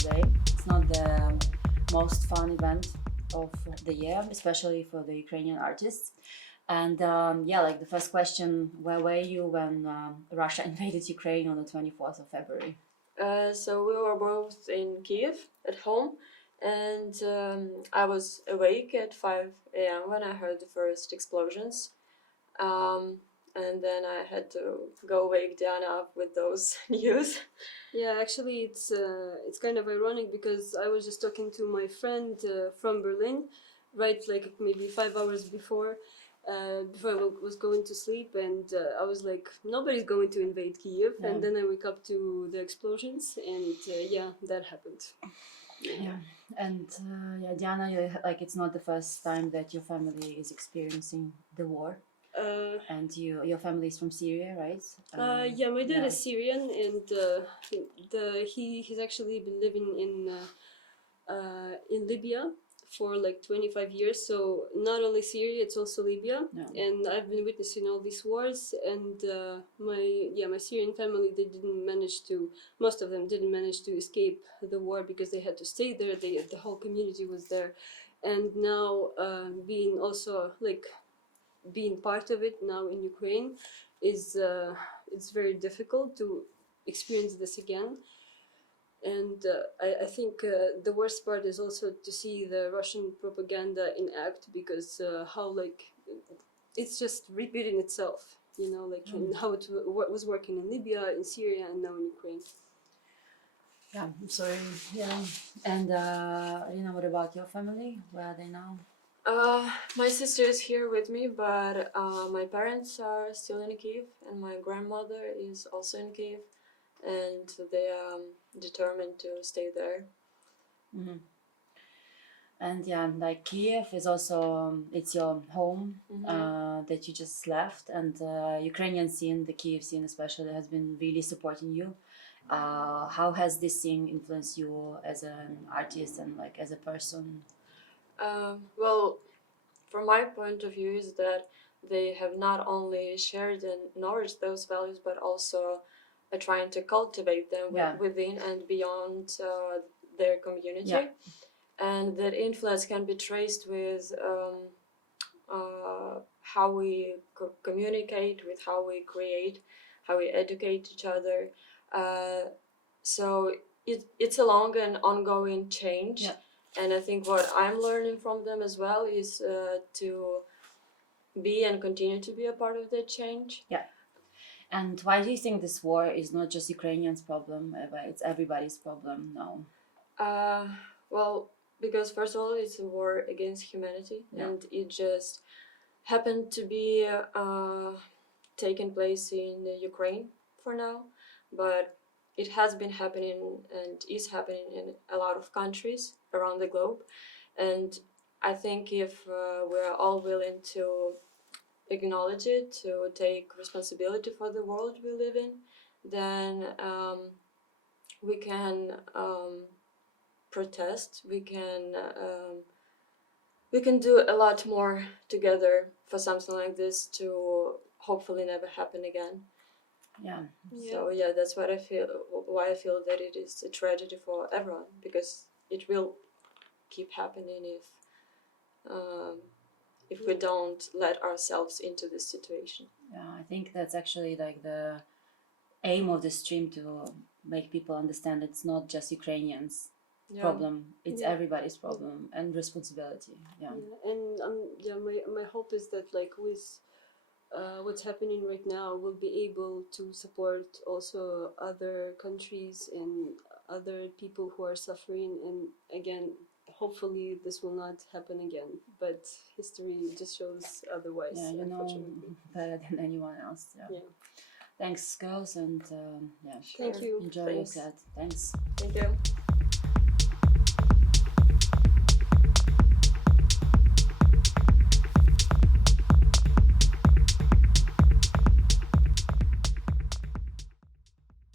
today. It's not the most fun event of the year, especially for the Ukrainian artists. And like the first question, where were you when Russia invaded Ukraine on the 24th of February? So we were both in Kyiv at home, and I was awake at 5 a.m. when I heard the first explosions. And then I had to go wake Diana up with those news. Yeah, actually, it's kind of ironic because I was just talking to my friend from Berlin, right, like maybe 5 hours before I was going to sleep, and I was like, nobody's going to invade Kyiv, Yeah. and then I wake up to the explosions, and that happened. Yeah, and Diana, it's not the first time that your family is experiencing the war. And your family is from Syria, right? My dad is Syrian, and he's actually been living in Libya for like 25 years. So not only Syria, it's also Libya. Yeah. And I've been witnessing all these wars. And my Syrian family, most of them didn't manage to escape the war because they had to stay there. The whole community was there, and now being part of it now in Ukraine is it's very difficult to experience this again. And I think the worst part is also to see the Russian propaganda in act, because how it's just repeating itself, in how it was working in Libya, in Syria, and now in Ukraine. Yeah, I'm sorry. Yeah, and what about your family? Where are they now? My sister is here with me, but my parents are still in Kyiv, and my grandmother is also in Kyiv, and they are determined to stay there. Mm-hmm. And like Kyiv is also it's your home that you just left, and Ukrainian scene, the Kyiv scene especially, has been really supporting you. How has this scene influenced you as an artist and like as a person? Well, from my point of view, is that they have not only shared and nourished those values, but also are trying to cultivate them within and beyond their community. Yeah. And that influence can be traced with how we communicate, with how we create, how we educate each other. So it's a long and ongoing change. Yeah. And I think what I'm learning from them as well is to be and continue to be a part of that change. Yeah. And why do you think this war is not just Ukrainians' problem, but it's everybody's problem now? Well, because first of all, it's a war against humanity, and it just happened to be taking place in Ukraine for now, but it has been happening and is happening in a lot of countries around the globe. And I think if we're all willing to acknowledge it, to take responsibility for the world we live in, then we can protest, we can do a lot more together for something like this to hopefully never happen again. Yeah. So that's what I feel. Why I feel that it is a tragedy for everyone, because it will keep happening if we don't let ourselves into this situation. Yeah, I think that's actually like the aim of the stream, to make people understand it's not just Ukrainians' problem, it's everybody's problem and responsibility. And my hope is that with what's happening right now, we'll be able to support also other countries and other people who are suffering. And again, hopefully this will not happen again, but history just shows otherwise. Yeah, you know better than anyone else. Thanks, girls, and Thank you. Enjoy your set. Thanks. Thank you.